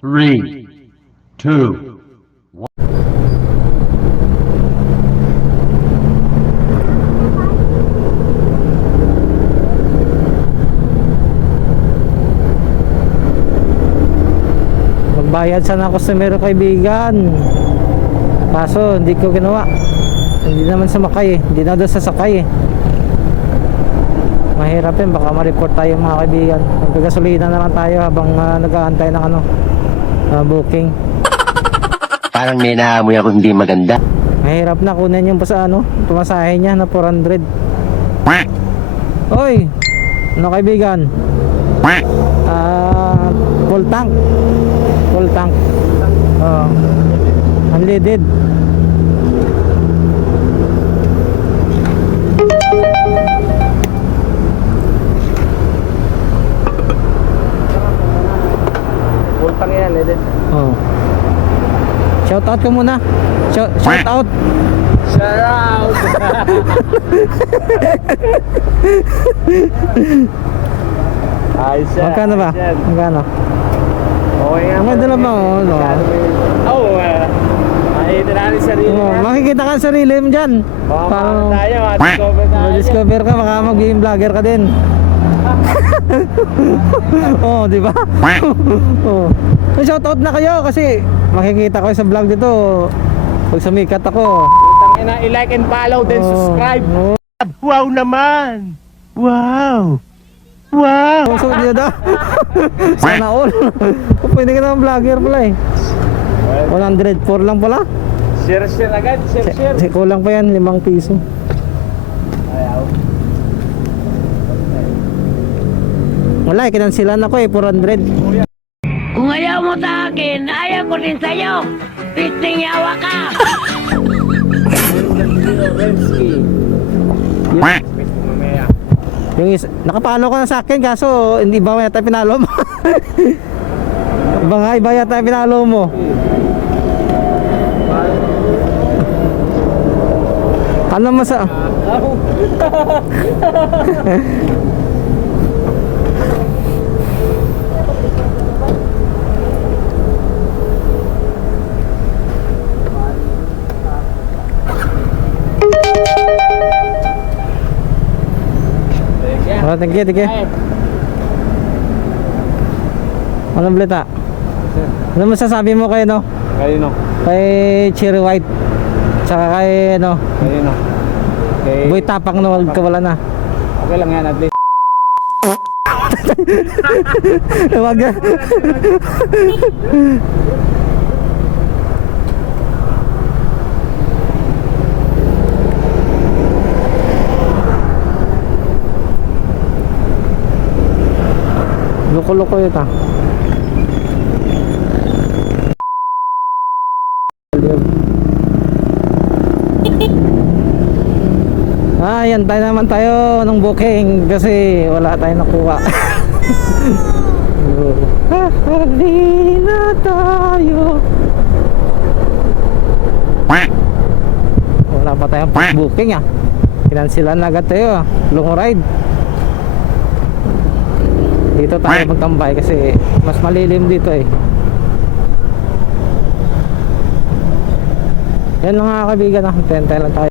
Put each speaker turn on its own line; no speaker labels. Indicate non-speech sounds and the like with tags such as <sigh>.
three, two,
Magbayad sana ako sa meron kaibigan. Kaso hindi ko ginawa. Hindi naman sumakay eh. Hindi na doon sasakay eh. Mahirap yun. Baka ma-report tayo mga kaibigan. Magkagasolina na lang tayo habang ah, nag-aantay ng ano, ah, booking.
Parang may naamoy ako hindi maganda.
Mahirap na kunin yung sa ano, pumasahe niya na 400. Oy! Ano kaibigan? Ah, full tank. Full tank. Oh. Unleaded.
Edit.
Oh. Shout out ka muna. Shout, shout out.
Shout out! Ayos <laughs> yan.
Magkano ba? Magkano?
Okay nga.
Ang ganda lang ba, oh, no?
Oo, ah. Makikita natin sarili
Oh,
natin.
makikita ka sa sarili mo dyan.
Baka
Parang
tayo, ma-discover tayo.
ma-discover ka, baka magiging vlogger ka din. <laughs> oh, di ba? <laughs> oh. Shout out na kayo kasi makikita ko sa vlog dito. Pag sumikat ako.
Putang ina, i-like and follow, then
oh,
subscribe.
Oh,
Wow naman! Wow! Wow!
oh so niya daw. <laughs> Sana all. Pwede ka naman vlogger pala eh. 104 lang pala.
Share, share agad, share, share.
Kulang pa yan, 5 piso.
Ayaw.
Wala, kinansilan ako eh, 400.
Kung ayaw mo sa akin, ayaw ko din sa'yo. Pisting yawa ka.
Yung, is, nakapalo ka na sa akin, kaso hindi ba yata pinalo mo? <laughs> Baka iba yata pinalo mo. Ano masa... <laughs> Oh, thank you, thank you. Anong balita? Ano masasabi mo kay no?
Kayo no?
Kay Cherry White. Tsaka kay ano,
Kayo no? Okay.
Boy Tapang na wag wala na.
Okay lang yan, at least.
Wag. Loko-loko yun ah. Yan tayo naman tayo ng booking kasi wala tayong nakuha. <laughs> Hahali na tayo. Wala pa tayong booking ah. Kinansilan na agad tayo ah. Long ride. Dito tayo magtambay kasi mas malilim dito eh. Yan lang mga kaibigan ah. Tentay lang tayo.